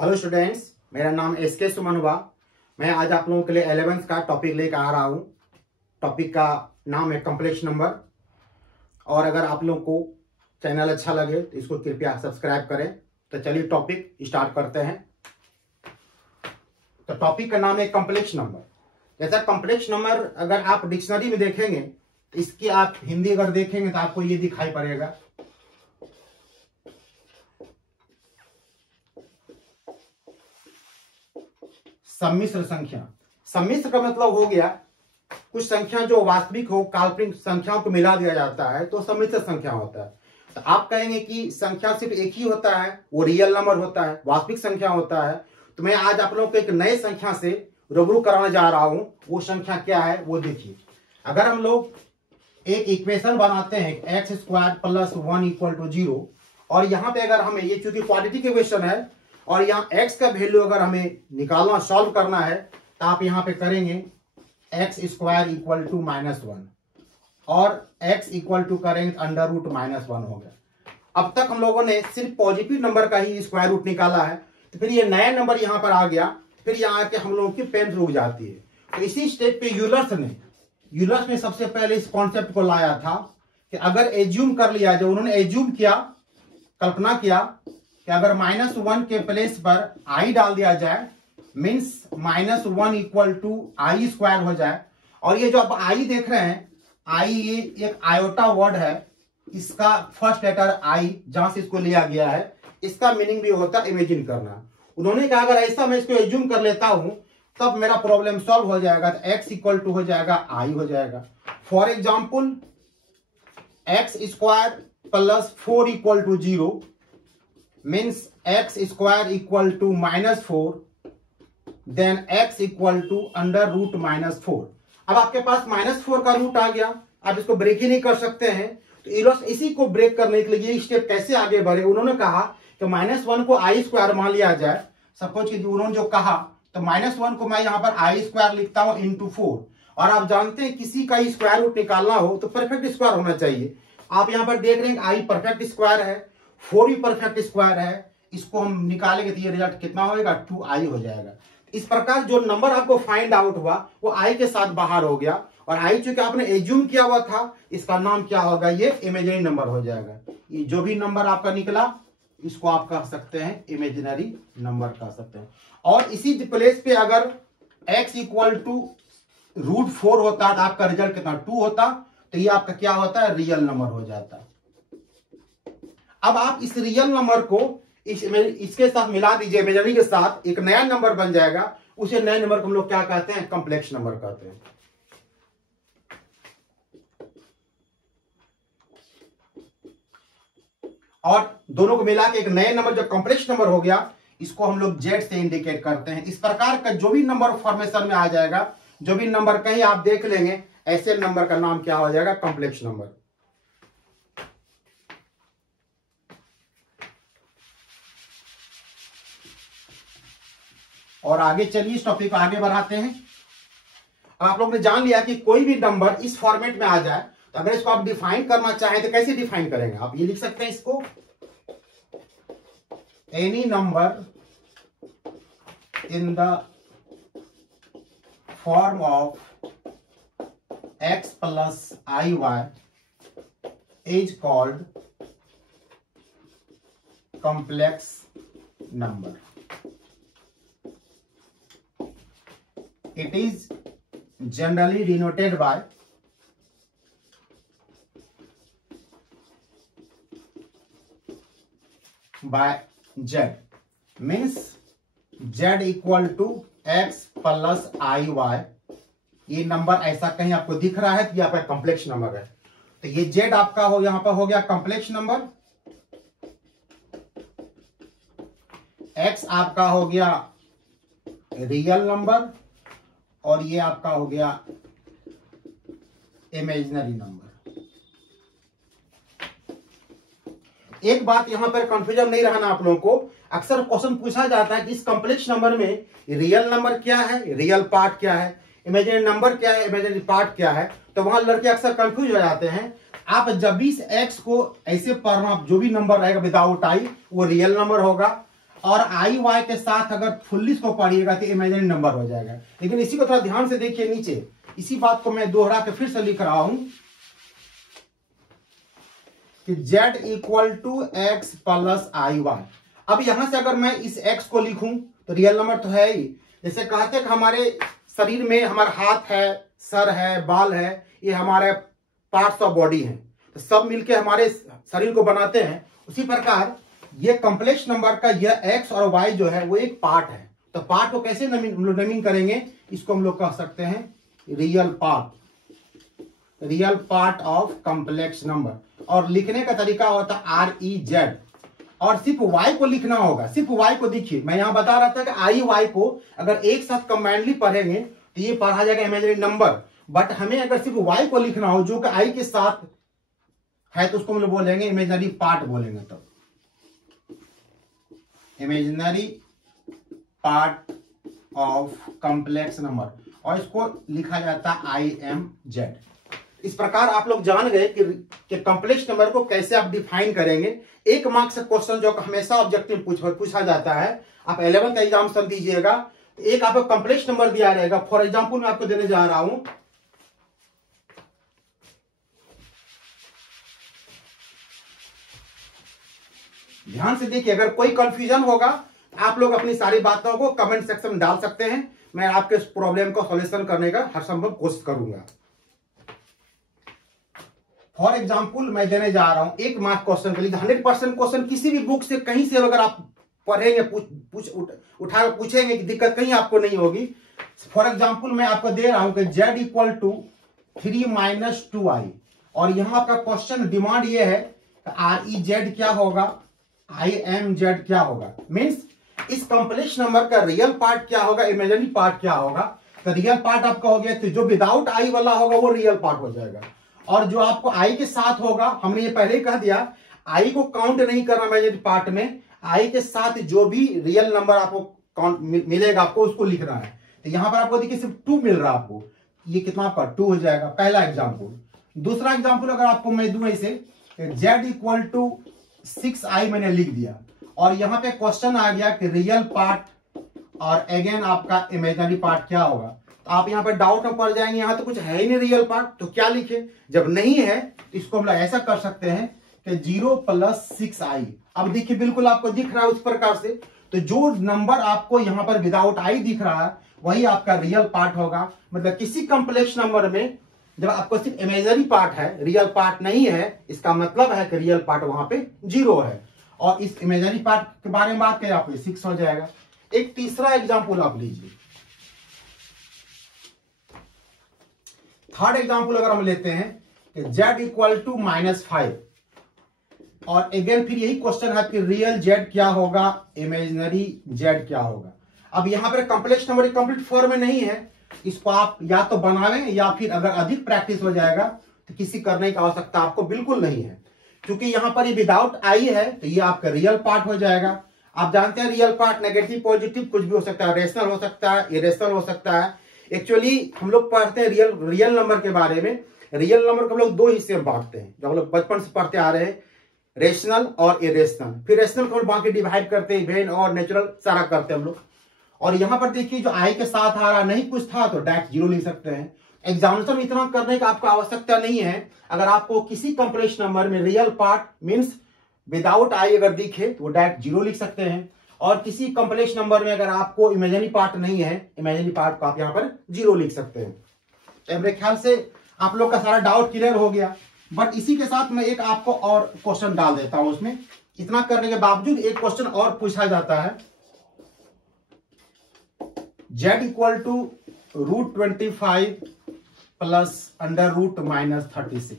Hello students, मेरा नाम SK सुमन हुआ। मैं आज आप लोगों के लिए 11th का टॉपिक लेकर आ रहा हूँ। टॉपिक का नाम है कॉम्प्लेक्स नंबर। और अगर आप लोगों को चैनल अच्छा लगे तो इसको कृपया सब्सक्राइब करें। तो चलिए टॉपिक स्टार्ट करते हैं। तो टॉपिक का नाम है कॉम्प्लेक्स नंबर। जैसा कॉम्प्लेक्स नंबर अगर आप डिक्शनरी में देखेंगे तो इसकी आप हिंदी अगर देखेंगे तो आपको ये दिखाई पड़ेगा। सम्मिश्र संख्या। सम्मिश्र का मतलब हो गया कुछ संख्या जो वास्तविक हो काल्पनिक संख्याओं को मिला दिया जाता है तो सम्मिश्र संख्या होता है। तो आप कहेंगे कि संख्या सिर्फ एक ही होता है, वो रियल नंबर होता है, वास्तविक संख्या होता है। तो मैं आज आप लोगों को एक नए संख्या से रूबरू कराने जा रहा हूं। वो संख्या क्या है वो देखिए। अगर हम लोग एक इक्वेशन बनाते हैं x² + 1 = 0 और यहाँ पे अगर हमें ये चूंकि क्वाड्रेटिक इक्वेशन है और यहाँ x का वैल्यू अगर हमें निकालना सॉल्व करना है तो आप यहाँ पे करेंगे x² = -1 और x = करेंगे √-1 हो गया। अब तक हम लोगों ने सिर्फ पॉजिटिव नंबर का ही स्क्वायर रूट निकाला है। तो फिर ये नया नंबर यहाँ पर आ गया, फिर यहाँ आके हम लोगों की पेन रुक जाती है। तो इसी स्टेप पे यूलर्स ने सबसे पहले इस कॉन्सेप्ट को लाया था कि अगर एज्यूम कर लिया, जो उन्होंने एज्यूम किया, कल्पना किया कि अगर -1 के प्लेस पर i डाल दिया जाए मीन्स -1 = i² हो जाए। और ये जो आप i देख रहे हैं, i ये एक आयोटा वर्ड है, इसका फर्स्ट लेटर i जहां से इसको लिया गया है, इसका मीनिंग भी होता है इमेजिन करना। उन्होंने कहा अगर ऐसा मैं इसको एज्यूम कर लेता हूं तब मेरा प्रॉब्लम सॉल्व हो जाएगा। तो x = हो जाएगा i हो जाएगा। For example x² + 4 = 0 means x² = -4 then x = √-4। अब आपके पास -4 का रूट आ गया, आप इसको ब्रेक ही नहीं कर सकते हैं। तो यूलर्स इसी को ब्रेक करने के लिए स्टेप कैसे आगे बढ़े, उन्होंने कहा कि -1 को i² मान लिया जाए। सपोज कि उन्होंने जो कहा तो -1 को मैं यहाँ पर i² लिखता हूँ × 4। और आप जानते हैं किसी का स्क्वायर रूट निकालना हो तो परफेक्ट स्क्वायर होना चाहिए। आप यहाँ पर देख रहे हैं i परफेक्ट स्क्वायर है, 4 भी परफेक्ट स्क्वायर है। इसको हम निकालेंगे तो ये रिजल्ट कितना होगा, 2i हो जाएगा। इस प्रकार जो नंबर आपको फाइंड आउट हुआ वो i के साथ बाहर हो गया। और i चूंकि आपने एज्यूम किया हुआ था, इसका नाम क्या होगा, ये इमेजिनरी नंबर हो जाएगा। ये जो भी नंबर आपका निकला इसको आप कह सकते हैं इमेजिनरी नंबर कह सकते हैं। और इसी प्लेस पे अगर x = √4 होता तो आपका रिजल्ट कितना, 2 होता। तो ये आपका क्या होता है, रियल नंबर हो जाता। अब आप इस रियल नंबर को इसके साथ मिला दीजिए, इमेजिनरी के साथ एक नया नंबर बन जाएगा। उसे नए नंबर को हम लोग क्या कहते हैं, कॉम्प्लेक्स नंबर कहते हैं। और दोनों को मिला के एक नए नंबर जो कॉम्प्लेक्स नंबर हो गया, इसको हम लोग z से इंडिकेट करते हैं। इस प्रकार का जो भी नंबर फॉर्मेशन में आ जाएगा, जो भी नंबर कहीं आप देख लेंगे, ऐसे नंबर का नाम क्या हो जाएगा, कॉम्प्लेक्स नंबर। और आगे चलिए इस टॉपिक को आगे बढ़ाते हैं। अब आप लोग ने जान लिया कि कोई भी नंबर इस फॉर्मेट में आ जाए तो अगर इसको आप डिफाइन करना चाहें तो कैसे डिफाइन करेंगे, आप ये लिख सकते हैं इसको, any number in the form of x + iy is called complex number. It is generally denoted by z, means z = x + iy। ये नंबर ऐसा कहीं आपको दिख रहा है कि ये आपका कॉम्प्लेक्स नंबर है। तो ये z आपका हो यहां पर हो गया कॉम्प्लेक्स नंबर, x आपका हो गया रियल नंबर और ये आपका हो गया इमेजिनरी नंबर। एक बात यहां पर कंफ्यूजन नहीं रहना आप लोगों को। अक्सर क्वेश्चन पूछा जाता है कि इस कॉम्प्लेक्स नंबर में रियल नंबर क्या है, रियल पार्ट क्या है, इमेजिनरी नंबर क्या है, इमेजिनरी पार्ट क्या है। तो वहां लड़के अक्सर कंफ्यूज हो जाते हैं। आप जब भी इस x को ऐसे पढ़ना, जो भी नंबर रहेगा विदाउट i वो रियल नंबर होगा, और आई वाई के साथ अगर फुल्ली इसको पढ़िएगा तो इमेजिनरी नंबर हो जाएगा। लेकिन इसी को थोड़ा ध्यान से देखिए, नीचे इसी बात को मैं दोहरा के फिर से लिख रहा हूं कि z equal to x plus i y. अब यहां से अगर मैं इस x को लिखूं तो रियल नंबर तो है ही। जैसे कहते हैं कि हमारे शरीर में हमारा हाथ है, सर है, बाल है, ये हमारे पार्ट्स ऑफ बॉडी हैं, तो सब मिलके हमारे शरीर को बनाते हैं। उसी प्रकार ये कॉम्प्लेक्स नंबर का यह x और y जो है वो एक पार्ट है। तो पार्ट को कैसे हम लोग नेमिंग करेंगे, इसको हम लोग कह सकते हैं real part of complex number. और लिखने का तरीका होता है REZ, और सिर्फ y को लिखना होगा। सिर्फ y को देखिए, मैं यहां बता रहा था कि आई वाई को अगर एक साथ कंबाइंडली पढ़ेंगे तो ये पढ़ा जाएगा इमेजिनरी नंबर, बट हमें अगर सिर्फ y को लिखना हो जो कि i के साथ है तो उसको हम लोग बोलेंगे इमेजिनरी पार्ट बोलेंगे। तो imaginary part of complex number, और इसको लिखा जाता है IMZ। इस प्रकार आप लोग जान गए कि कॉम्प्लेक्स नंबर को कैसे आप डिफाइन करेंगे। एक मार्क्स का क्वेश्चन जो हमेशा ऑब्जेक्टिव पूछा जाता है, आप 11th एग्जाम सब दीजिएगा तो एक आपको कॉम्प्लेक्स नंबर दिया रहेगा। फॉर एग्जांपल मैं आपको देने जा रहा हूं, ध्यान से देखिए, अगर कोई कंफ्यूजन होगा आप लोग अपनी सारी बातों को कमेंट सेक्शन में डाल सकते हैं, मैं आपके इस प्रॉब्लम को सॉल्यूशन करने का हर संभव कोशिश करूंगा। फॉर एग्जाम्पल मैं देने जा रहा हूं एक मार्क क्वेश्चन के लिए 100% क्वेश्चन किसी भी बुक से कहीं से अगर आप पढ़ेंगे उठा पूछेंगे कि दिक्कत कहीं आपको नहीं होगी। फॉर एग्जाम्पल मैं आपको दे रहा हूं कि z equal to 3 minus 2i, और यहां आपका क्वेश्चन डिमांड ये है REZ क्या होगा, IMZ क्या होगा। मीन्स इस कॉम्प्लेक्स नंबर का रियल पार्ट क्या होगा, इमेजिनरी पार्ट क्या होगा। तो रियल पार्ट आपका हो गया, तो जो विदाउट आई वाला होगा वो रियल पार्ट हो जाएगा, और जो आपको आई के साथ होगा, हमने ये पहले ही कह दिया आई को काउंट नहीं करना इमेजिनरी पार्ट में, आई के साथ जो भी रियल नंबर आपको मिलेगा आपको उसको लिखना है। तो यहां पर आपको देखिए सिर्फ 2 मिल रहा है आपको, ये कितना आपका 2 हो जाएगा, पहला एग्जाम्पल। दूसरा एग्जाम्पल अगर आपको मैं दूं ऐसे z इक्वल टू 6i मैंने लिख दिया, और यहां पे क्वेश्चन आ गया कि रियल पार्ट और अगेन आपका इमेजिनरी पार्ट क्या होगा। तो आप यहां पर डाउट में पड़ जाएंगे, यहां तो कुछ है ही नहीं रियल पार्ट, तो क्या लिखे। जब नहीं है तो इसको हम लोग ऐसा कर सकते हैं कि 0 प्लस 6i। अब देखिए बिल्कुल आपको दिख रहा है उस प्रकार से, तो जो नंबर आपको यहां पर विदाउट आई दिख रहा है वही आपका रियल पार्ट होगा। मतलब किसी कॉम्प्लेक्स नंबर में जब आपको सिर्फ इमेजिनरी पार्ट है, रियल पार्ट नहीं है, इसका मतलब है कि रियल पार्ट वहां पे 0 है, और इस इमेजिनरी पार्ट के बारे में बात करें आप 6 हो जाएगा। एक तीसरा एग्जाम्पल आप लीजिए, थर्ड एग्जाम्पल अगर हम लेते हैं कि z इक्वल टू -5, और अगेन फिर यही क्वेश्चन है कि रियल z क्या होगा, इमेजिनरी z क्या होगा। अब यहां पर कॉम्प्लेक्स नंबर कंप्लीट फॉर्म में नहीं है, इसको आप या तो बनावें या फिर अगर अधिक प्रैक्टिस हो जाएगा तो किसी करने की आवश्यकता आपको बिल्कुल नहीं है, क्योंकि यहां पर ये विदाउट आई है तो ये आपका रियल पार्ट हो जाएगा। आप जानते हैं रियल पार्ट नेगेटिव पॉजिटिव कुछ भी हो सकता है, रेशनल हो सकता है, इरेशनल हो सकता है। एक्चुअली हम लोग पढ़ते हैं रियल नंबर के बारे में। रियल नंबर को हम लोग 2 हिस्से में बांटते हैं, जो हम लोग बचपन से पढ़ते आ रहे हैं, रेशनल और इरेशनल। फिर रेशनल को बाकी डिवाइड करते हैं, इवेंट और नेचुरल सारा करते हैं हम लोग। और यहां पर देखिए जो आई के साथ आ रहा नहीं कुछ था तो डायरेक्ट 0 लिख सकते हैं। एग्जामिनेशन में इतना करने का आपको आवश्यकता नहीं है। अगर आपको किसी कॉम्प्लेक्स नंबर में real part means without I अगर दिखे तो वो डायरेक्ट 0 लिख सकते हैं, और किसी कॉम्प्लेक्स नंबर में अगर आपको इमेजिनरी पार्ट नहीं है, इमेजिनरी पार्ट को आप यहां पर 0 लिख सकते हैं। तो मेरे ख्याल से आप लोग का सारा डाउट क्लियर हो गया। बट इसी के साथ मैं एक आपको और क्वेश्चन डाल देता हूं उसमें। इतना करने के बावजूद एक क्वेश्चन और पूछा जाता है, z इक्वल टू √25 प्लस √-36।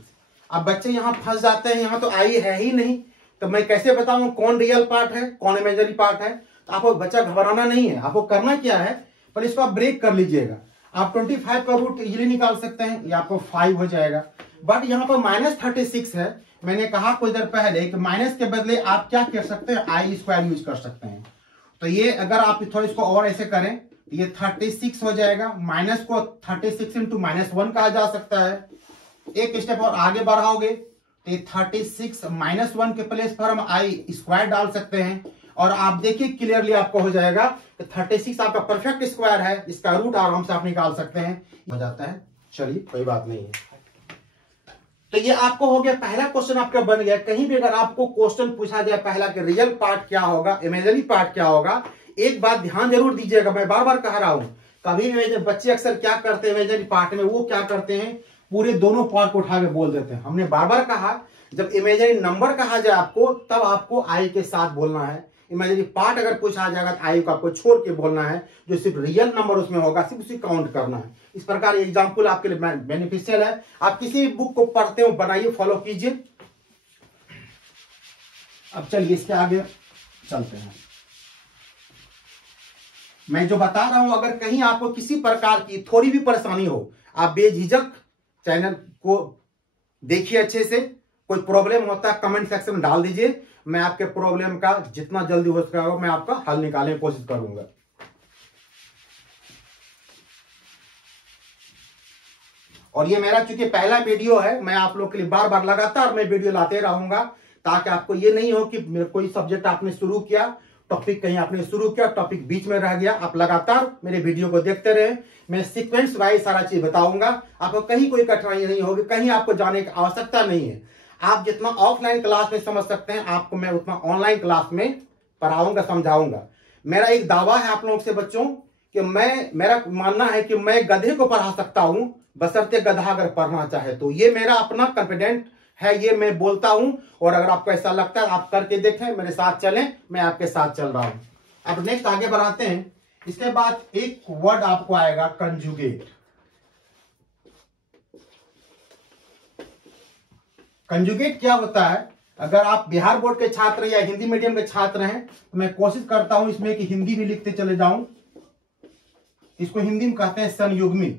अब बच्चे यहां फंस जाते हैं, यहां तो आई है ही नहीं, तो मैं कैसे बताऊं कौन रियल पार्ट है कौन इमेजिनरी पार्ट है। तो आपको बच्चा घबराना नहीं है, आपको करना क्या है, पर इसको आप ब्रेक कर लीजिएगा। आप 25 का रूट इजीली निकाल सकते हैं, ये आपको 5 हो जाएगा। बट यहाँ पर -36 है, मैंने कहा कुछ देर पहले कि माइनस के बदले आप क्या कर सकते हैं, i² यूज कर सकते हैं। तो ये अगर आप थोड़ा इसको और ऐसे करें तो ये 36 हो जाएगा। माइनस को 36 × -1 कहा जा सकता है। एक स्टेप और आगे बढ़ाओगे तो ये 36 -1 के प्लेस पर हम i² डाल सकते हैं, और आप देखिए क्लियरली आपको हो जाएगा कि 36 आपका परफेक्ट स्क्वायर है, इसका रूट आराम से आप निकाल सकते हैं, हो जाता है। चलिए कोई बात नहीं है। तो ये आपको हो गया, पहला क्वेश्चन आपका बन गया। कहीं भी अगर आपको क्वेश्चन पूछा जाए पहला कि रियल पार्ट क्या होगा, इमेजिनरी पार्ट क्या होगा, एक बात ध्यान जरूर दीजिएगा, मैं बार बार कह रहा हूं, कभी भी बच्चे अक्सर क्या करते हैं इमेजिनरी पार्ट में, वो क्या करते हैं पूरे दोनों पार्ट को उठा के बोल देते हैं। हमने बार बार कहा जब इमेजिनरी नंबर कहा जाए आपको, तब आपको आई के साथ बोलना है। इमेजिनरी पार्ट अगर पूछा जाएगा तो आई को आपको छोड़ के बोलना है, जो सिर्फ रियल नंबर उसमें होगा सिर्फ उसी काउंट करना है। इस प्रकार एग्जाम्पल आपके लिए बेनिफिशियल है। आप किसी भी बुक को पढ़ते हो बनाइए, फॉलो कीजिए। अब चलिए इसके आगे चलते हैं। मैं जो बता रहा हूं, अगर कहीं आपको किसी प्रकार की थोड़ी भी परेशानी हो, आप बेझिझक चैनल को देखिए अच्छे से। कोई प्रॉब्लम होता है कमेंट सेक्शन में डाल दीजिए, मैं आपके प्रॉब्लम का जितना जल्दी हो सका मैं आपका हल निकालने की कोशिश करूंगा। और ये मेरा चूंकि पहला वीडियो है, मैं आप लोग के लिए बार बार लगातार मैं वीडियो लाते रहूंगा, ताकि आपको ये नहीं हो कि कोई सब्जेक्ट आपने शुरू किया, टॉपिक कहीं आपने शुरू किया, टॉपिक बीच में रह गया। आप लगातार मेरे वीडियो को देखते रहे, मैं सीक्वेंस वाइज सारा चीज बताऊंगा, आपको कहीं कोई कठिनाई नहीं होगी, कहीं आपको जाने की आवश्यकता नहीं है। आप जितना ऑफलाइन क्लास में समझ सकते हैं, आपको मैं उतना ऑनलाइन क्लास में पढ़ाऊंगा, समझाऊंगा। मेरा एक दावा है आप लोगों से बच्चों कि मेरा मानना है कि मैं गधे को पढ़ा सकता हूं, बशर्ते गधा अगर पढ़ना चाहे तो। ये मेरा अपना कॉन्फिडेंट है, ये मैं बोलता हूं। और अगर आपको ऐसा लगता है आप करके देखें, मेरे साथ चलें, मैं आपके साथ चल रहा हूं। अब नेक्स्ट आगे बढ़ाते हैं। इसके बाद एक वर्ड आपको आएगा कंजुगेट। कंजुगेट क्या होता है? अगर आप बिहार बोर्ड के छात्र या हिंदी मीडियम के छात्र हैं तो मैं कोशिश करता हूं इसमें कि हिंदी भी लिखते चले जाऊं। इसको हिंदी में कहते हैं संयुग्मी।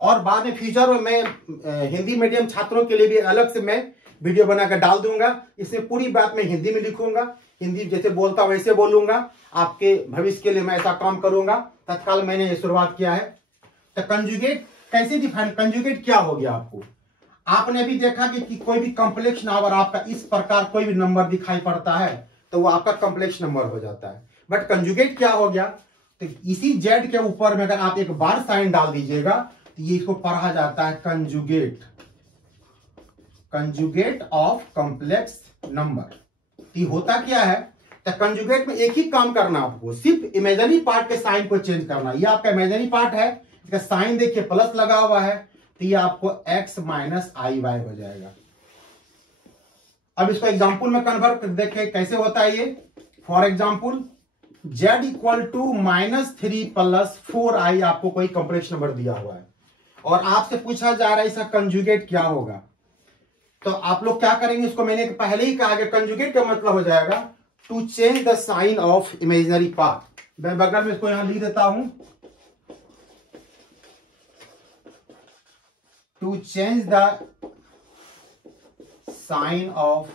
और बाद में फ्यूचर में मैं हिंदी मीडियम छात्रों के लिए भी अलग से मैं वीडियो बनाकर डाल दूंगा। इसमें पूरी बात मैं हिंदी में लिखूंगा, हिंदी जैसे बोलता वैसे बोलूंगा। आपके भविष्य के लिए मैं ऐसा काम करूंगा। तत्काल मैंने ये शुरुआत किया है। तो कंजुगेट कैसे डिफाइन, कंजुगेट क्या हो गया आपको? आपने भी देखा कि कोई भी कॉम्प्लेक्स नंबर आपका इस प्रकार कोई भी नंबर दिखाई पड़ता है तो वो आपका कॉम्प्लेक्स नंबर हो जाता है। बट कंजुगेट क्या हो गया? तो इसी जेड के ऊपर में अगर आप एक बार साइन डाल दीजिएगा तो ये इसको पढ़ा जाता है conjugate, conjugate of complex number. ये होता क्या है? तो कंजुगेट में एक ही काम करना आपको, सिर्फ इमेजिनरी पार्ट के साइन को चेंज करना। ये आपका इमेजिनरी पार्ट है, इसका साइन देखिए प्लस लगा हुआ है, तो ये आपको x माइनस आई वाई हो जाएगा। अब इसको एग्जाम्पल में कन्वर्ट देखे कैसे होता है ये। For example z equal to -3 + 4i आपको कोई कॉम्प्लेक्स नंबर दिया हुआ है और आपसे पूछा जा रहा है इसका कंजुगेट क्या होगा। तो आप लोग क्या करेंगे, इसको मैंने पहले ही कहा कि कंजुगेट का मतलब हो जाएगा to change the sign of imaginary part. मैं बगल में इसको यहां लिख देता हूं, to change the sign of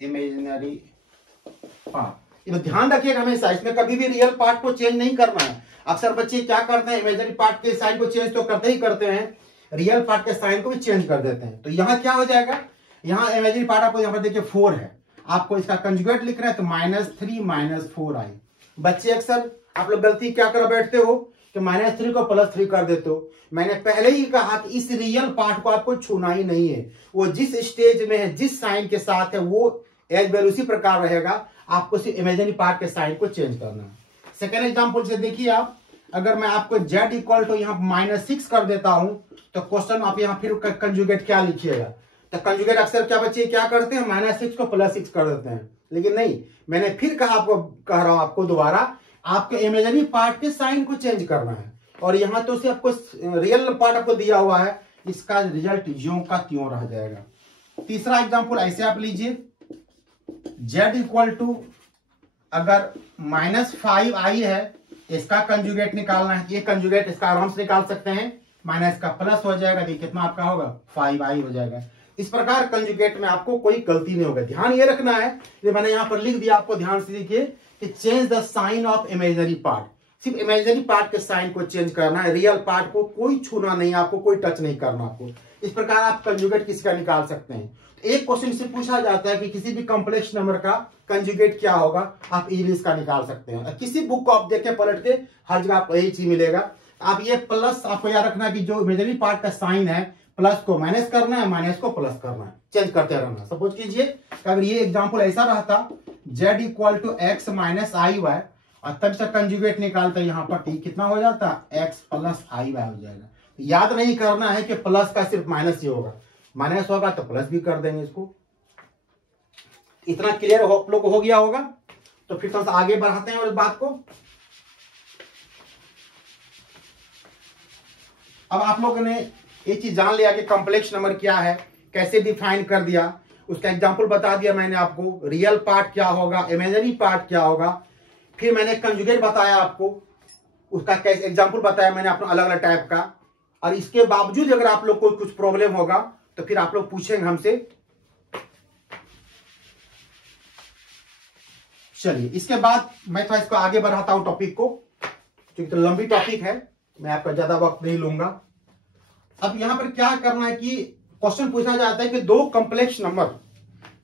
imaginary part. ये ध्यान रखिएगा हमेशा, इसमें कभी भी रियल पार्ट को चेंज नहीं करना है। अक्सर बच्चे क्या करते हैं, इमेजिनरी पार्ट के साइन को चेंज तो करते ही करते हैं, रियल पार्ट के साइन को भी चेंज कर देते हैं। तो यहां क्या हो जाएगा, यहां इमेजिनरी पार्ट आपको यहां पर देखिए 4 है, आपको इसका कंजुगेट लिख रहे हैं तो -3 - 4i। बच्चे अक्सर आप लोग गलती क्या कर बैठते हो कि -3 को +3 कर देते हो। मैंने पहले ही कहा कि इस रियल पार्ट को आपको छूना ही नहीं है। वो जिस स्टेज में है, जिस साइन के साथ है, वो एज वेल उसी प्रकार रहेगा। आपको सिर्फ इमेजिनरी पार्ट के साइन को चेंज करना है। सेकेंड एग्जाम्पल से देखिए आप, अगर मैं आपको z इक्वल टू यहाँ -6 कर देता हूं तो क्वेश्चन आप यहाँ फिर कंजुगेट क्या लिखिएगा। तो कंजुगेट अक्सर क्या बच्चे क्या करते हैं, -6 को +6 कर देते हैं। लेकिन नहीं, मैंने फिर कहा, आपको कह रहा हूं आपको दोबारा, आपके इमेजिनरी पार्ट के साइन को चेंज करना है। और यहां तो से आपको रियल पार्ट आपको दिया हुआ है, इसका रिजल्ट ज्यों का त्यों रह जाएगा। तीसरा एग्जाम्पल ऐसे आप लीजिए, z इक्वल टू अगर -5i है, इसका कंजुगेट निकालना है। ये कंजुगेट इसका आराम से निकाल सकते हैं, माइनस का प्लस हो जाएगा, तो कितना आपका होगा 5i हो जाएगा। इस प्रकार कंजुगेट में आपको कोई गलती नहीं होगा। ध्यान ये रखना है, ये मैंने यहां पर लिख दिया, आपको ध्यान से देखिए कि change the sign of imaginary part. सिर्फ इमेजिनरी पार्ट के साइन को चेंज करना है, रियल पार्ट को कोई छूना नहीं, आपको कोई टच नहीं करना आपको। इस प्रकार आप कंजुगेट किसका निकाल सकते हैं। तो एक क्वेश्चन से पूछा जाता है कि किसी भी कॉम्प्लेक्स नंबर का कंजुगेट क्या होगा, आप इजीली इसका निकाल सकते हैं। किसी बुक को आप देखें पलट के, हर जगह आपको यही चीज मिलेगा। आप ये प्लस आपको याद रखना कि जो इमेजिनरी पार्ट का साइन है, प्लस को माइनस करना है, माइनस को प्लस करना है, चेंज करते रहना। सपोज कीजिए अगर ये एग्जांपल ऐसा रहता z equal to x minus i y, और तब से कंजुगेट निकालते यहाँ पर t कितना हो जाता, x प्लस आई वाई हो जाएगा। याद नहीं करना है कि प्लस का सिर्फ माइनस ही होगा, माइनस होगा तो प्लस भी कर देंगे इसको। इतना क्लियर आप लोग को हो गया होगा। तो फिर थोड़ा सा आगे बढ़ाते हैं और इस बात को। अब आप लोगों ने ये चीज जान लिया कि कॉम्प्लेक्स नंबर क्या है, कैसे डिफाइन कर दिया, उसका एग्जांपल बता दिया मैंने आपको, रियल पार्ट क्या होगा, इमेजिनरी पार्ट क्या होगा, फिर मैंने कंजुगेट बताया आपको, उसका कैसे एग्जांपल बताया मैंने आपको अलग अलग टाइप का। और इसके बावजूद अगर आप लोग को कुछ प्रॉब्लम होगा तो फिर आप लोग पूछेंगे हमसे। चलिए इसके बाद मैं थोड़ा इसको आगे बढ़ाता हूं टॉपिक को, क्योंकि तो लंबी टॉपिक है, मैं आपका ज्यादा वक्त नहीं लूंगा। अब यहां पर क्या करना है कि क्वेश्चन पूछा जाता है कि दो कॉम्प्लेक्स नंबर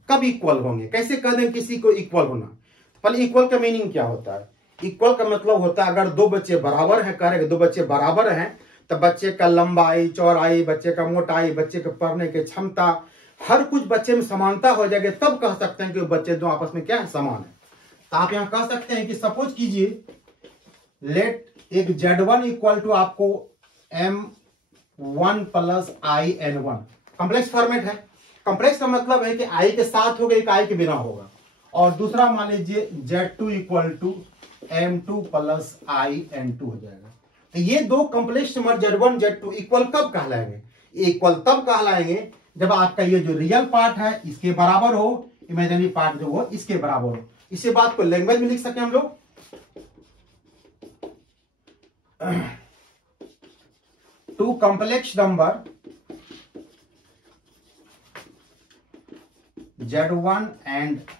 कब इक्वल होंगे, कैसे कर दें किसी को इक्वल होना। पहले इक्वल का मीनिंग क्या होता है। इक्वल का मतलब होता है अगर दो बच्चे बराबर हैं, करेंगे दो बच्चे बराबर हैं, तो बच्चे का लंबाई, चौड़ाई, बच्चे का मोटाई, बच्चे के पढ़ने की क्षमता, हर कुछ बच्चे में समानता हो जाएगी, तब कह सकते हैं कि बच्चे दो आपस में क्या है, समान है। तो आप यहां कह सकते हैं कि सपोज कीजिए लेट एक Z1 इक्वल टू आपको M1 plus IN1, complex format है। कॉम्प्लेक्स का मतलब है कि आई के साथ होगा, एक आई के बिना होगा। और दूसरा मान लीजिए Z2 equal to M2 plus IN2 हो जाएगा। तो ये दो complex number Z1 Z2 equal कब कहलाएंगे, इक्वल तब कहलाएंगे जब आपका ये जो रियल पार्ट है इसके बराबर हो, इमेजिनरी पार्ट जो हो इसके बराबर हो। इसी बात को लैंग्वेज में लिख सके हम लोग, two complex number Z1 and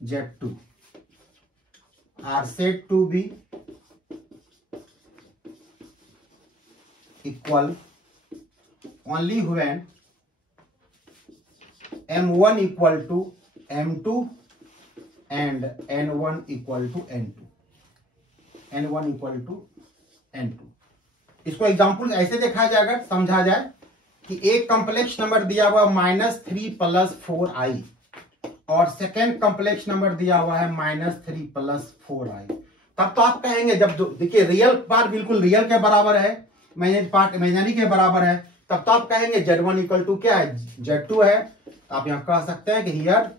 Z2 are said to be equal only when M1 equal to M2 and N1 equal to N2, N1 equal to N2। इसको एग्जाम्पल ऐसे देखा जाएगा, समझा जाए कि एक कॉम्प्लेक्स नंबर दिया हुआ -3 प्लस 4i और सेकेंड कॉम्प्लेक्स नंबर दिया हुआ है -3 प्लस 4i। तब तो आप कहेंगे, जब देखिए रियल पार्ट बिल्कुल रियल के बराबर है, इमेजिनरी पार्ट इमेजिनरी के बराबर है, तब तो आप कहेंगे Z1 इक्वल टू क्या है, Z2 है। आप यहां कह सकते हैं कि here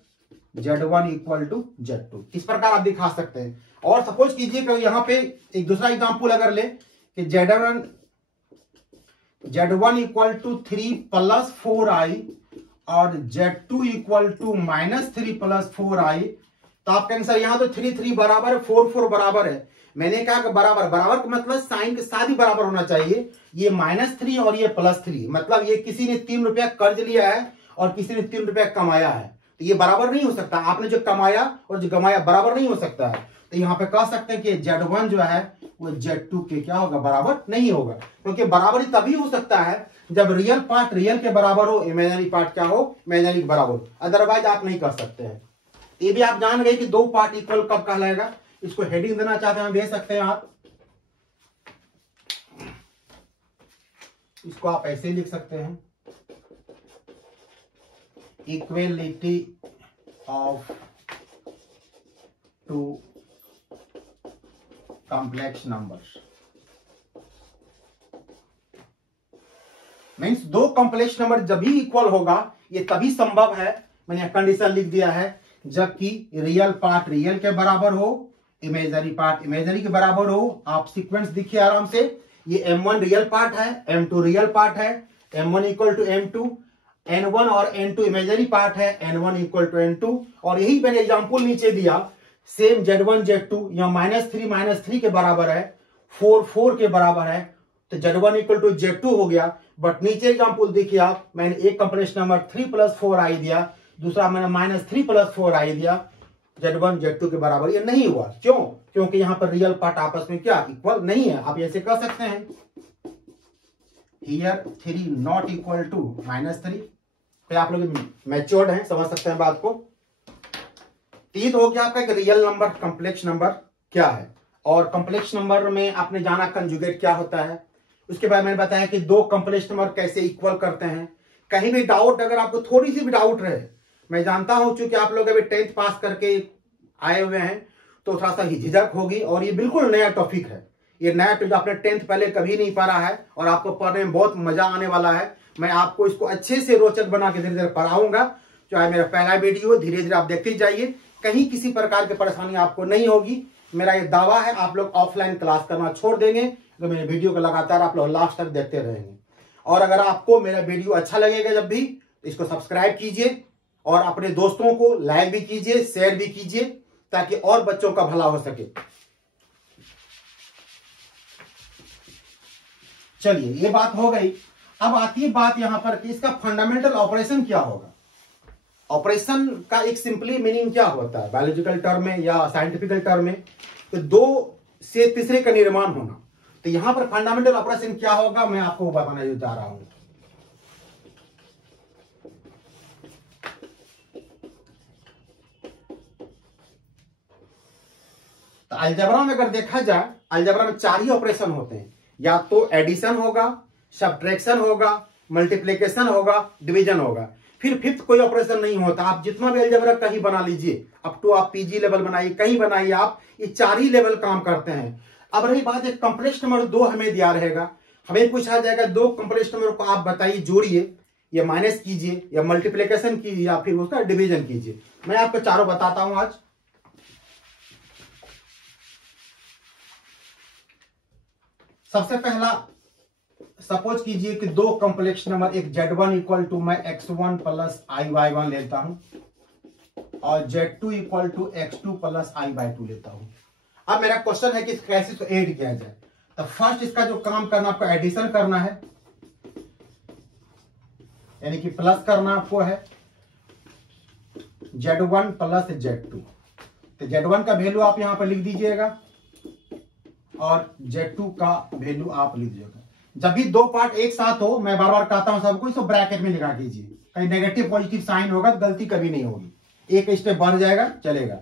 Z1 equal to Z2, इस प्रकार आप दिखा सकते हैं। और सपोज कीजिए कि यहाँ पे एक दूसरा एग्जांपल अगर ले कि Z1 equal to 3 plus 4i और Z2 equal to -3 plus 4i, तो आप कहेंगे सर यहाँ तो 3 बराबर है, 4 बराबर है। मैंने कहा कि बराबर बराबर का मतलब साइन के साथ ही बराबर होना चाहिए। ये -3 और ये +3, मतलब ये किसी ने 3 रुपया कर्ज लिया है और किसी ने 3 रुपया कमाया है, तो ये बराबर नहीं हो सकता। आपने जो कमाया और जो कमाया बराबर नहीं हो सकता है। तो यहाँ पे कह सकते हैं कि Z1 जो है वो Z2 के क्या होगा, बराबर नहीं होगा। क्योंकि बराबर ही तभी हो सकता है जब रियल पार्ट रियल के बराबर हो, इमेजिनरी पार्ट क्या हो, इमेजिनरी के बराबर हो, अदरवाइज आप नहीं कर सकते हैं। ये भी आप जान गए कि दो पार्ट इक्वल कब कहलाएगा। इसको हेडिंग देना चाहते हैं दे सकते हैं आप, इसको आप ऐसे लिख सकते हैं, equality of two complex numbers. Means दो कॉम्प्लेक्स नंबर जब भी इक्वल होगा, ये तभी संभव है, मैंने कंडीशन लिख दिया है, जबकि रियल पार्ट रियल के बराबर हो, इमेजिनरी पार्ट इमेजिनरी के बराबर हो। आप सीक्वेंस देखिए आराम से, ये M1 रियल पार्ट है, M2 रियल पार्ट है, M1 equal to M2, N1 और N2 इमेजिनरी पार्ट है, N1 इक्वल टू N2। और यही मैंने एग्जांपल नीचे दिया, सेम Z1 Z2 यहाँ -3 के बराबर है, 4 के बराबर है, तो Z1 इक्वल टू Z2 हो गया। बट नीचे एग्जांपल देखिए आप, मैंने एक कॉम्प्लेक्स नंबर 3 प्लस 4i दिया, दूसरा मैंने -3 प्लस 4i दिया, Z1 Z2 के बराबर ये नहीं हुआ। क्यों? क्योंकि यहाँ पर रियल पार्ट आपस में क्या इक्वल नहीं है। आप ऐसे कह सकते हैं हियर 3 नॉट इक्वल टू -3। तो आप लोग मैच्योर्ड हैं, समझ सकते हैं बात को। ये तो हो गया आपका एक रियल नंबर कॉम्प्लेक्स नंबर क्या है, और कॉम्प्लेक्स नंबर में आपने जाना कंजुगेट क्या होता है। उसके बाद मैंने बताया कि दो कॉम्प्लेक्स नंबर कैसे इक्वल करते हैं। कहीं भी डाउट, अगर आपको थोड़ी सी भी डाउट रहे, मैं जानता हूं चूंकि आप लोग अभी 10th पास करके आए हुए हैं तो थोड़ा सा झिझक होगी, और ये बिल्कुल नया टॉपिक है। ये नया टॉपिक आपने 10th पहले कभी नहीं पढ़ा है और आपको पढ़ने में बहुत मजा आने वाला है। मैं आपको इसको अच्छे से रोचक बना के धीरे धीरे पढ़ाऊंगा। चाहे मेरा पहला वीडियो, धीरे धीरे आप देखते जाइए, कहीं किसी प्रकार की परेशानी आपको नहीं होगी। मेरा ये दावा है आप लोग ऑफलाइन क्लास करना छोड़ देंगे तो मेरे वीडियो को लगातार आप लोग लास्ट तक देखते रहेंगे। और अगर आपको मेरा वीडियो अच्छा लगेगा जब भी, तो इसको सब्सक्राइब कीजिए और अपने दोस्तों को लाइक भी कीजिए, शेयर भी कीजिए, ताकि और बच्चों का भला हो सके। चलिए, ये बात हो गई। अब आती है बात यहां पर कि इसका फंडामेंटल ऑपरेशन क्या होगा। ऑपरेशन का एक सिंपली मीनिंग क्या होता है बायोलॉजिकल टर्म में या साइंटिफिकल टर्म में, तो दो से तीसरे का निर्माण होना। तो यहां पर फंडामेंटल ऑपरेशन क्या होगा मैं आपको बताने जा रहा हूं। तो अलजेब्रा में अगर देखा जाए, अलजेब्रा में 4 ही ऑपरेशन होते हैं। या तो एडिशन होगा, सब्ट्रैक्शन होगा, मल्टीप्लिकेशन होगा, डिवीजन होगा। फिर फिफ्थ कोई ऑपरेशन नहीं होता। आप जितना भी अलजेब्रा कहीं बना लीजिए, अप टू आप पीजी लेवल बनाइए, कहीं बनाइए, आप ये 4 ही लेवल काम करते हैं। अब रही बात एक कॉम्प्लेक्स नंबर 2 हमें दिया रहेगा, हमें पूछा जाएगा 2 कॉम्प्लेक्स नंबर को आप बताइए, जोड़िए या माइनस कीजिए या मल्टीप्लिकेशन कीजिए या फिर उसका डिवीजन कीजिए। मैं आपको चारों बताता हूं आज। सबसे पहला सपोज कीजिए कि 2 कॉम्प्लेक्स नंबर, एक Z1 इक्वल टू मैं x1 प्लस i/1 लेता हूं और Z2 equal to x2 plus i/2 लेता हूं। अब मेरा क्वेश्चन है कि कैसे इसको ऐड किया जाए। तो फर्स्ट इसका जो काम करना आपको एडिशन करना है, यानी कि प्लस करना आपको है Z1 प्लस Z2। तो Z1 का वैल्यू आप यहां पर लिख दीजिएगा और Z2 का वैल्यू आप लिख दीजिएगा। जब भी 2 पार्ट एक साथ हो, मैं बार बार कहता हूं सबको, इसको ब्रैकेट में लिखा कीजिए। कहीं नेगेटिव पॉजिटिव साइन होगा तो गलती कभी नहीं होगी, एक स्टेप बढ़ जाएगा, चलेगा।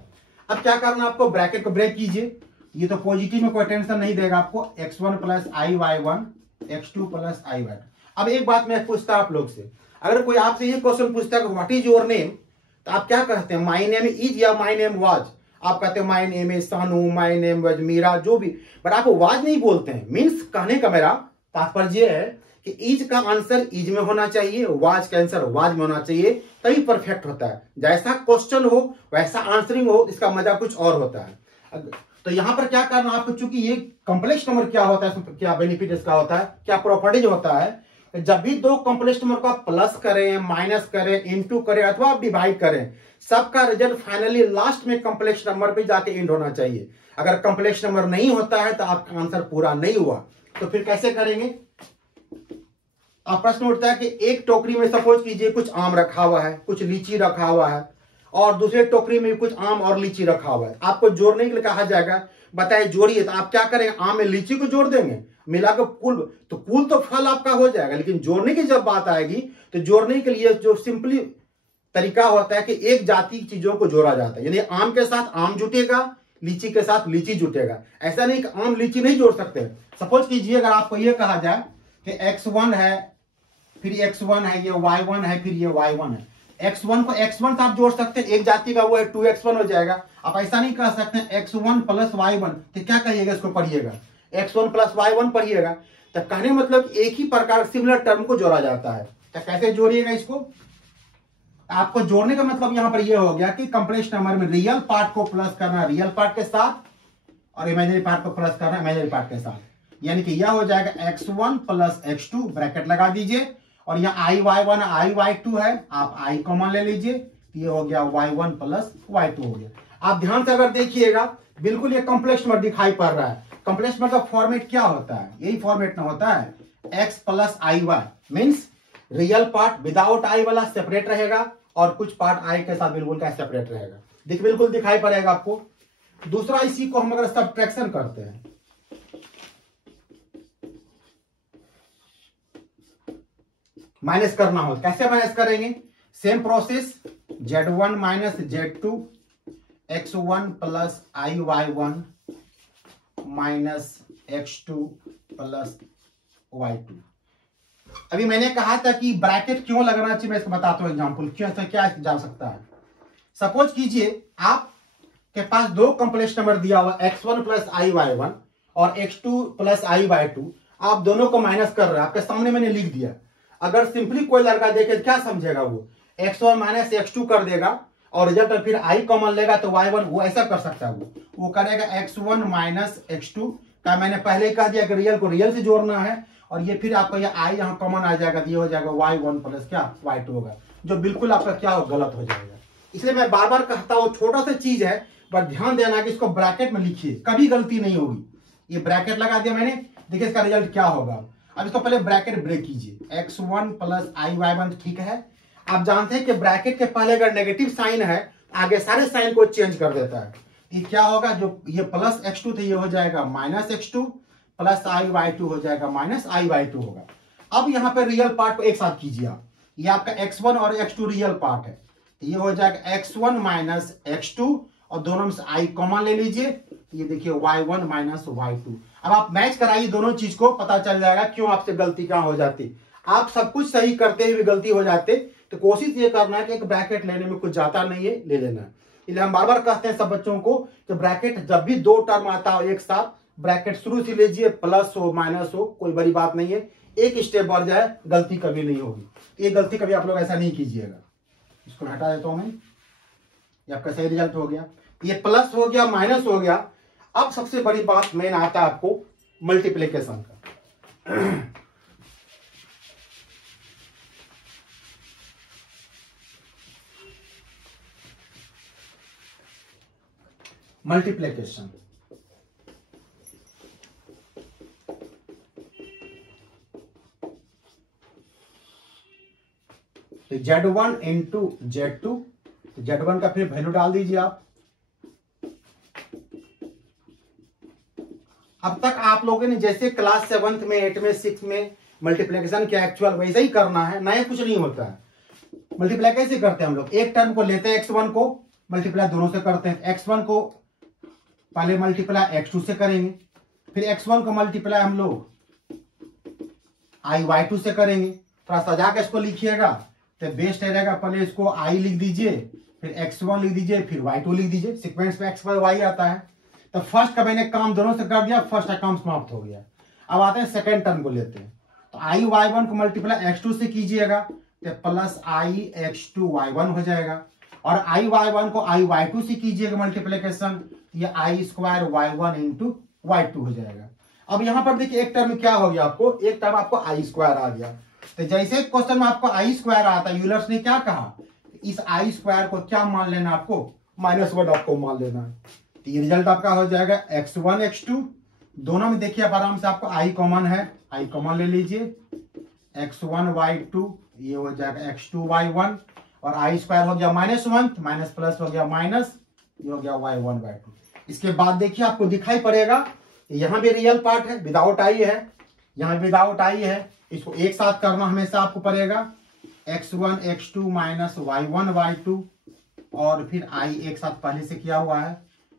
अब क्या करना आपको, ब्रैकेट को ब्रेक कीजिए। ये तो पॉजिटिव में कोई टेंशन नहीं देगा आपको, x1 plus i/1 x2 plus i/2। अब एक बात मैं पूछता आप लोग से, अगर कोई आपसे ये क्वेश्चन पूछता है व्हाट इज योर नेम, तो आप क्या कहते हैं, माई नेम इज या माई नेम वाज। आप कहते हैं माई नेम इज सानू, माई नेम वाज मीरा, जो भी, बट आप वाज नहीं बोलते हैं। मीन्स कहने का मेरा तात्पर्य है कि इज का आंसर इज में होना चाहिए, वाज का आंसर वाज में होना चाहिए, तभी परफेक्ट होता है। जैसा क्वेश्चन हो वैसा आंसरिंग हो, इसका मजा कुछ और होता है। तो यहां पर क्या करना आपको, चूंकि ये कॉम्प्लेक्स नंबर क्या होता है, क्या बेनिफिट इसका होता है, क्या प्रॉपर्टीज होता है, जब भी 2 कॉम्प्लेक्स नंबर को आप प्लस करें, माइनस करें, इनटू करें अथवा आप डिवाइड करें, सबका रिजल्ट फाइनली लास्ट में कॉम्प्लेक्स नंबर पे जाके एंड होना चाहिए। अगर कॉम्प्लेक्स नंबर नहीं होता है तो आपका आंसर पूरा नहीं हुआ। तो फिर कैसे करेंगे, आप प्रश्न उठता है कि एक टोकरी में सपोज कीजिए कुछ आम रखा हुआ है, कुछ लीची रखा हुआ है, और दूसरे टोकरी में भी कुछ आम और लीची रखा हुआ है। आपको जोड़ने के लिए कहा जाएगा, बताइए जोड़िए। तो आप क्या करेंगे, आम में लीची को जोड़ देंगे, मिलाकर कुल, तो कुल तो फल आपका हो जाएगा। लेकिन जोड़ने की जब बात आएगी तो जोड़ने के लिए जो सिंपली तरीका होता है कि एक जाति की चीजों को जोड़ा जाता है। यानी आम के साथ आम जुटेगा, लीची के साथ लीची जुटेगा। ऐसा नहीं कि आम लीची नहीं जोड़ सकते। सपोज कीजिए अगर आपको यह कहा जाए कि x1 है, फिर x1 है, ये y1 है, फिर ये y1 है। x1 को x1 से आप जोड़ सकते हैं, एक जाति का वो है, 2x1 हो जाएगा। आप ऐसा नहीं कह सकते x1 प्लस y1, तो क्या कहिएगा, इसको पढ़िएगा x1 प्लस y1 पढ़िएगा। तो कहने मतलब एक ही प्रकार सिमिलर टर्म को जोड़ा जाता है। तो कैसे जोड़िएगा इसको, आपको जोड़ने का मतलब यहां पर यह हो गया कि कॉम्प्लेक्स नंबर में रियल पार्ट को प्लस करना रियल पार्ट के साथ और इमेजिनरी पार्ट को प्लस करना इमेजिनरी पार्ट के साथ। यानी कि यह हो जाएगा x1 प्लस x2, ब्रैकेट लगा दीजिए, और यहाँ i/1 i/2 है, आप i कॉमन ले लीजिए, ये हो गया y1 प्लस y2 हो गया। आप ध्यान से अगर देखिएगा, बिल्कुल ये कॉम्प्लेक्स नंबर दिखाई पड़ रहा है। कॉम्प्लेक्स नंबर का फॉर्मेट क्या होता है, यही फॉर्मेट ना होता है, x plus i/y means real part without i वाला सेपरेट रहेगा और कुछ पार्ट i के साथ बिल्कुल का सेपरेट रहेगा। देखिए बिल्कुल दिखाई पड़ेगा आपको। दूसरा, इसी को हम अगर सब्ट्रैक्शन करते हैं, माइनस करना हो, कैसे माइनस करेंगे? Same process, z1 minus z2 x1 plus iy1 minus x2 plus y2। अभी मैंने कहा था कि ब्रैकेट क्यों लगाना चाहिए, मैं इसको बताता हूं एग्जांपल, क्यों ऐसा क्या जा सकता है। सपोज कीजिए आप के पास दो कॉम्प्लेक्स नंबर दिया हुआ x1 प्लस iy1 और x2 प्लस iy2, आप दोनों को माइनस कर रहे हैं, आपके सामने मैंने लिख दिया। अगर सिंपली कोई लड़का देखे क्या समझेगा, वो x1 माइनस x2 कर देगा और रिजल्ट फिर i कॉमन लेगा तो y1, वो ऐसा कर सकता है। वो करेगा x1 माइनस x2 का, मैंने पहले ही कह दिया कि रियल को रियल से जोड़ना है, और ये फिर आपका ये i यहाँ कॉमन आ जाएगा, तो ये हो जाएगा y1 प्लस क्या y2 होगा, जो बिल्कुल आपका क्या हो, गलत हो जाएगा। इसलिए मैं बार बार कहता हूँ, छोटा सा चीज है, पर ध्यान देना कि इसको ब्रैकेट में लिखिए, कभी गलती नहीं होगी। ये ब्रैकेट लगा दिया मैंने, देखिए इसका रिजल्ट क्या होगा। अब इसको पहले ब्रैकेट ब्रेक कीजिए, x1 प्लस iy1, ठीक है। आप जानते हैं कि ब्रैकेट के पहले अगर नेगेटिव साइन है, आगे सारे साइन को चेंज कर देता है। ये क्या होगा, जो ये प्लस x2 थे ये हो जाएगा माइनस x2 प्लस iy2 हो जाएगा माइनस iy2 होगा। अब यहाँ पे रियल पार्ट को एक साथ कीजिए आप, ये आपका x1 और x2 रियल पार्ट है, ये हो जाएगा x1 माइनस x2 और दोनों में से i कॉमन ले लीजिए, ये देखिए y1 माइनस y2। अब आप मैच कराइए दोनों चीज को, पता चल जाएगा क्यों आपसे गलती कहां हो जाती। आप सब कुछ सही करते हुए गलती हो जाते, तो कोशिश ये करना है कि एक ब्रैकेट लेने में कुछ जाता नहीं है, ले लेना है। इसलिए हम बार बार कहते हैं सब बच्चों को कि ब्रैकेट जब भी दो टर्म आता हो एक साथ, ब्रैकेट शुरू से लीजिए, प्लस हो माइनस हो कोई बड़ी बात नहीं है, एक स्टेप बढ़ जाए गलती कभी नहीं होगी। ये गलती कभी आप लोग ऐसा नहीं कीजिएगा। इसको हटा देता हूं मैं, ये आपका सही रिजल्ट हो गया, ये प्लस हो गया माइनस हो गया। अब सबसे बड़ी बात मेन आता है आपको मल्टीप्लिकेशन का। मल्टीप्लिकेशन, तो z1 इंटू z2, z1 का फिर वैल्यू डाल दीजिए आप। अब तक आप लोगों ने जैसे क्लास 7th में 8th में 6th में मल्टीप्लिकेशन किया एक्चुअल वैसे ही करना है, नया कुछ नहीं होता है। मल्टीप्लाई कैसे करते हैं हम लोग, एक टर्म को लेते हैं x1 को, मल्टीप्लाई दोनों से करते हैं। x1 को पहले मल्टीप्लाई x2 से करेंगे, फिर x1 को मल्टीप्लाई हम लोग iy2 से करेंगे। थोड़ा सजा के इसको लिखिएगा तो बेस्ट रहेगा। पहले इसको i लिख दीजिए, फिर x1 लिख दीजिए, फिर y2 लिख दीजिए, सीक्वेंस में x पर y आता है। तो फर्स्ट का मैंने काम दोनों से कर दिया, फर्स्ट का काम समाप्त हो गया। अब आते हैं सेकेंड टर्म को लेते हैं, तो iy1 को मल्टीप्लाई x2 से कीजिएगा तो प्लस ix2y1 हो जाएगा, और iy1 को iy2 से कीजिएगा मल्टीप्लिकेशन, ये i square y1 into y2 हो जाएगा। अब यहां पर देखिए एक टर्म क्या हो गया, आपको एक टर्म आपको i स्क्वायर आ गया। तो जैसे क्वेश्चन में आपको i स्क्वायर आता है, यूलर्स ने क्या कहा, इस i स्क्वायर को क्या मान लेना, आपको -1 आपको मान लेना है। तो ये रिजल्ट आपका हो जाएगा x1 x2, दोनों में देखिए आप आराम से, आपको i कॉमन है, i कॉमन ले लीजिए, x1 y2 ये हो जाएगा x2 y1, और i स्क्वायर हो गया -1, माइनस प्लस हो गया माइनस, ये हो गया y1 y2। इसके बाद देखिए आपको दिखाई पड़ेगा यहां भी रियल पार्ट है, विदाउट i है, यहां विदाउट i है। इसको एक साथ करना हमेशा आपको पड़ेगा, x1 x2 minus y1 y2, और फिर i एक साथ पहले से किया हुआ है,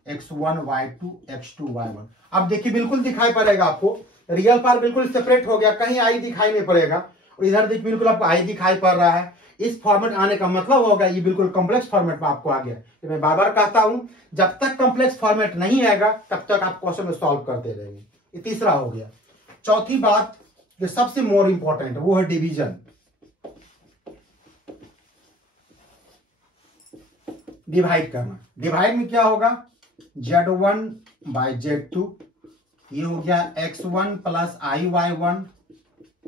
x1 y2 x2 y1। अब देखिए बिल्कुल दिखाई पड़ेगा आपको, रियल पार्ट बिल्कुल सेपरेट हो गया, कहीं i दिखाई नहीं पड़ेगा, और इधर देखिए बिल्कुल आपको i दिखाई पड़ रहा है। इस फॉर्मेट आने का मतलब होगा ये बिल्कुल कॉम्प्लेक्स फॉर्मेट में आपको आ गया। तो मैं बार बार कहता हूं, जब तक कॉम्प्लेक्स फॉर्मेट नहीं आएगा तब तक आप क्वेश्चन सॉल्व करते रहेंगे। ये तीसरा हो गया। चौथी बात जो सबसे मोर इंपॉर्टेंट है वो है डिवीजन। डिवाइड करना, डिवाइड में क्या होगा, z1 बाय z2, ये हो गया x1 प्लस iy1,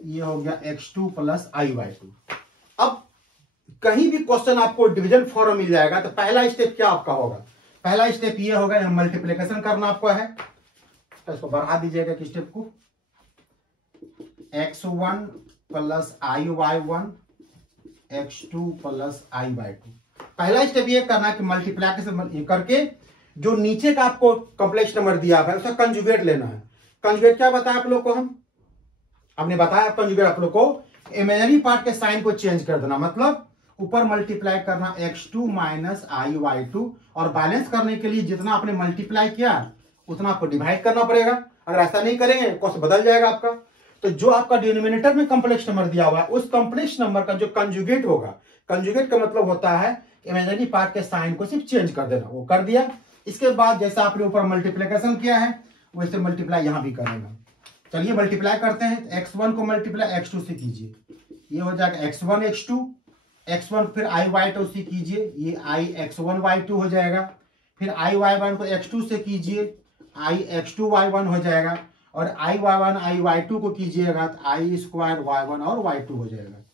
ये हो गया x2 प्लस iy2। अब कहीं भी क्वेश्चन आपको डिवीजन फॉर्म मिल जाएगा तो पहला स्टेप क्या आपका होगा, पहला स्टेप ये होगा, मल्टीप्लिकेशन करना आपको है। तो इसको बढ़ा दीजिएगा कि स्टेप को, x1 plus iy1 x2 plus iy2। पहला स्टेप ये करना है कि मल्टीप्लाई से करके जो नीचे का आपको कॉम्प्लेक्स नंबर दिया है उसका कंजुगेट लेना है। कंजुगेट क्या बताया आप लोग को, हमने बताया कंजुगेट आप लोग को इमेजिनरी पार्ट के साइन को चेंज कर देना, मतलब ऊपर मल्टीप्लाई करना x2 माइनस IY2 और बैलेंस करने के लिए जितना आपने मल्टीप्लाई किया उतना आपको डिवाइड करना पड़ेगा। अगर ऐसा नहीं करेंगे क्वेश्चन बदल जाएगा आपका। तो जो आपका डिनोमिनेटर में कॉम्प्लेक्स नंबर दिया हुआ है उस कॉम्प्लेक्स नंबर का जो कंजुगेट होगा, कंजुगेट का मतलब होता है इमेजिनरी पार्ट के साइन को सिर्फ चेंज कर देना, वो कर दिया। इसके बाद जैसा आपने ऊपर मल्टीप्लीकेशन किया है वैसे मल्टीप्लाई यहां भी करेगा। चलिए मल्टीप्लाई करते हैं। x1 को मल्टीप्लाई x2 से कीजिए, ये हो जाएगा x1 x2, x1 फिर IY2 से कीजिए, ये IX1 Y2 हो जाएगा। फिर IY1 को x2 से कीजिए, IX2 Y1 हो जाएगा। और IY1 IY2 को कीजिएगा तो I स्क्वायर Y1 और Y2 हो जाएगा।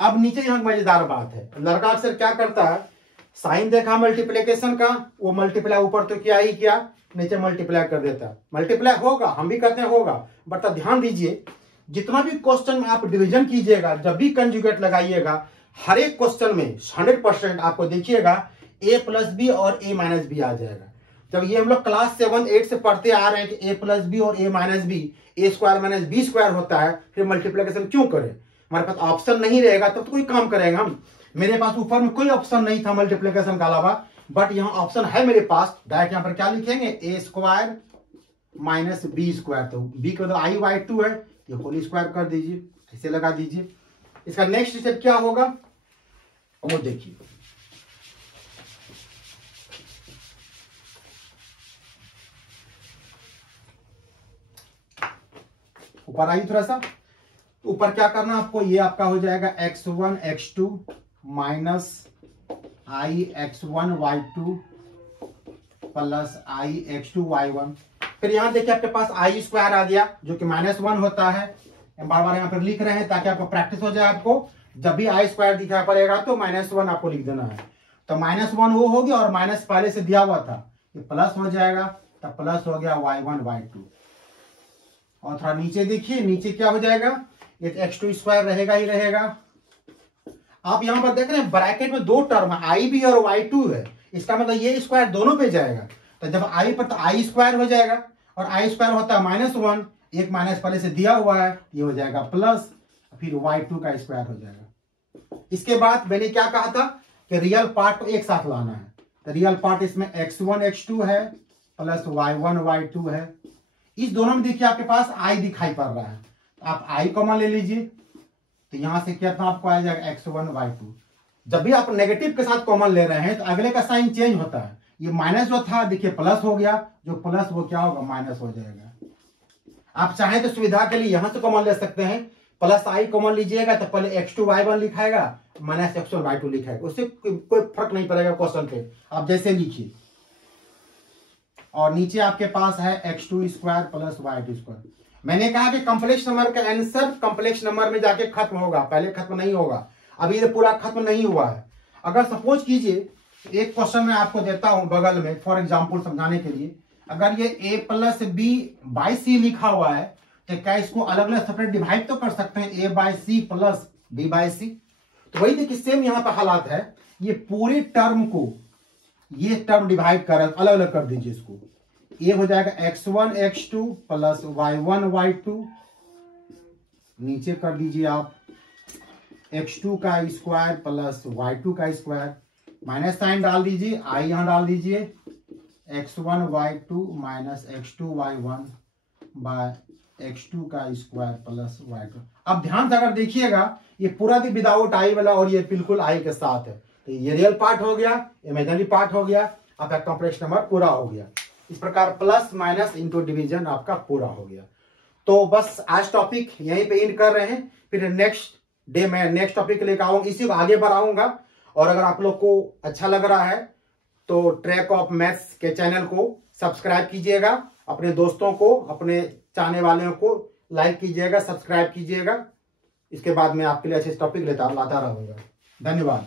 अब नीचे यहाँ मजेदार बात है, लड़का अक्सर क्या करता है, साइन देखा मल्टीप्लीकेशन का, वो मल्टीप्लाई ऊपर तो किया ही किया, नीचे मल्टीप्लाई कर देता है। मल्टीप्लाई होगा, हम भी करते हैं होगा, बट ध्यान दीजिए जितना भी क्वेश्चन में आप डिवीजन कीजिएगा, जब भी कंजुगेट लगाइएगा, हर एक क्वेश्चन में 100% आपको देखिएगा a+b और a-b आ जाएगा। जब ये हम लोग क्लास 7 8 से पढ़ते आ रहे हैं कि a+b और a-b a square minus b square होता है, फिर मल्टीप्लीकेशन क्यों करें? हमारे पास ऑप्शन नहीं रहेगा तब तो कोई काम करेंगे हम। मेरे पास ऊपर में कोई ऑप्शन नहीं था मल्टीप्लीकेशन का अलावा, बट यहाँ ऑप्शन है मेरे पास। डायरेक्ट यहाँ पर क्या लिखेंगे, a square minus b square, तो b का मतलब IY2 है, ये होल स्क्वायर कर दीजिए, ऐसे लगा दीजिए। इसका नेक्स्ट स्टेप क्या होगा वो देखिए। ऊपर आइए थोड़ा सा, ऊपर क्या करना आपको, ये आपका हो जाएगा x1 x2 minus IX1 Y2 plus IX2 Y1। फिर यहां देखिए आपके पास I स्क्वायर आ गया जो कि -1 होता है, बार बार यहाँ पर लिख रहे हैं ताकि आपको प्रैक्टिस हो जाए। आपको जब भी I स्क्वायर दिखा पड़ेगा तो -1 आपको लिख देना है। तो -1 वो हो गया और माइनस पहले से दिया हुआ था, ये प्लस हो जाएगा, तब प्लस हो गया Y1 Y2। और थोड़ा नीचे देखिए, नीचे क्या हो जाएगा, ये x2 स्क्वायर रहेगा ही रहेगा। आप यहां पर देख रहे हैं ब्रैकेट में दो टर्म है, I भी और Y2 है, इसका मतलब ये स्क्वायर दोनों पे जाएगा। तो जब I पर तो I स्क्वायर हो जाएगा और I स्क्वायर होता है -1, एक माइनस पहले से दिया हुआ है, ये हो जाएगा प्लस, फिर Y2 का स्क्वायर हो जाएगा। इसके बाद मैंने क्या कहा था कि रियल पार्ट को एक साथ लाना है, तो रियल पार्ट इसमें x1 x2 है प्लस y1 y2 है। इस दोनों में देखिए आपके पास I दिखाई पड़ रहा है, तो आप I कॉमन ले लीजिए, तो यहां से क्या आपको आ जाएगा x1 y2। जब भी आप नेगेटिव के साथ कॉमन ले रहे हैं तो अगले का साइन चेंज होता है, ये माइनस जो था देखिए प्लस हो गया, जो प्लस वो क्या होगा माइनस हो जाएगा। आप चाहें तो सुविधा के लिए यहां से कॉमन ले सकते हैं, प्लस I कॉमन लीजिएगा तो पहले x2 y1 लिखाएगा minus x1 y2 लिखाएगा, उससे कोई फर्क नहीं पड़ेगा क्वेश्चन पे, आप जैसे लिखिए। और नीचे आपके पास है x2 square plus y2 square. मैंने कहा कि कॉम्प्लेक्स नंबर का आंसर कॉम्प्लेक्स नंबर में जाके खत्म होगा, पहले खत्म नहीं होगा, अभी ये पूरा खत्म नहीं हुआ है। अगर सपोज कीजिए एक क्वेश्चन मैं आपको देता हूं बगल में फॉर एग्जांपल समझाने के लिए, अगर ये a plus b by c लिखा हुआ है तो क्या इसको अलग अलग सेपरेट डिवाइड तो कर सकते हैं, a by C plus b by C. तो वही देखिए सेम यहाँ पर हालात है, ये पूरे टर्म को ये टर्म डिवाइड कर अलग अलग कर दीजिए इसको, ये हो जाएगा x1 x2 plus y1 y2, नीचे कर दीजिए आप x2 का स्क्वायर प्लस y2 का स्क्वायर, माइनस साइन डाल दीजिए, I यहां डाल दीजिए, x1 y2 minus x2 y1 bye x2 का स्क्वायर प्लस y2। अब ध्यान से अगर देखिएगा ये पूरा विदाउट I वाला और ये बिल्कुल I के साथ है, तो ये रियल पार्ट हो गया, इमेजिनरी पार्ट हो गया, आपका कॉम्प्लेक्स नंबर पूरा हो गया। इस प्रकार प्लस माइनस इंटू डिवीजन आपका पूरा हो गया। तो बस आज टॉपिक यहीं पे एंड कर रहे हैं, फिर नेक्स्ट डे मैं नेक्स्ट टॉपिक लेकर आऊंगा, इसी को आगे बढ़ाऊंगा। और अगर आप लोग को अच्छा लग रहा है तो ट्रैक ऑफ मैथ्स के चैनल को सब्सक्राइब कीजिएगा, अपने दोस्तों को, अपने चाहने वालों को लाइक कीजिएगा, सब्सक्राइब कीजिएगा। इसके बाद मैं आपके लिए अच्छे टॉपिक लाता रहूंगा। धन्यवाद।